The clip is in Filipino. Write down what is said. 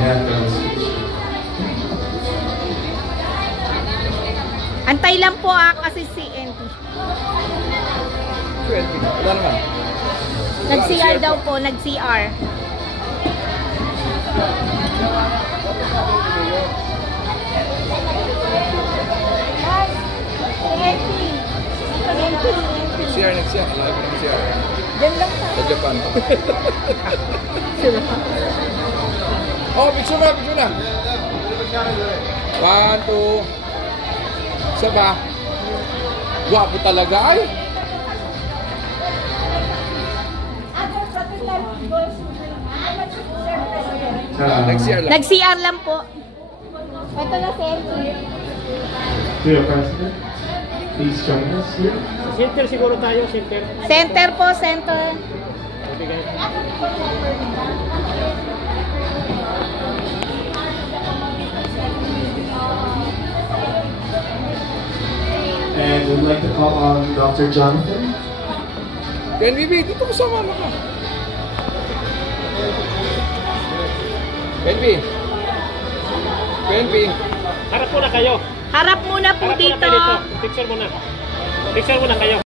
Antay lang po kasi si NP. Wala naman. Nag-CR daw po, nag-CR. Nag-CR. Alam ko nag-CR. Diyan lang sa Japan. Oh, picture na. 1, 2. Isa ba? Gwapo talaga ay. Nag-CR lang po. Ito na selfie. Dear President, please join us here. Center siguro tayo, center. Center po, center. And we'd like to call on Dr. Jonathan. NBB, dito ko sa mama ka. PNP. Harap muna kayo. Harap muna po dito. Picture muna kayo.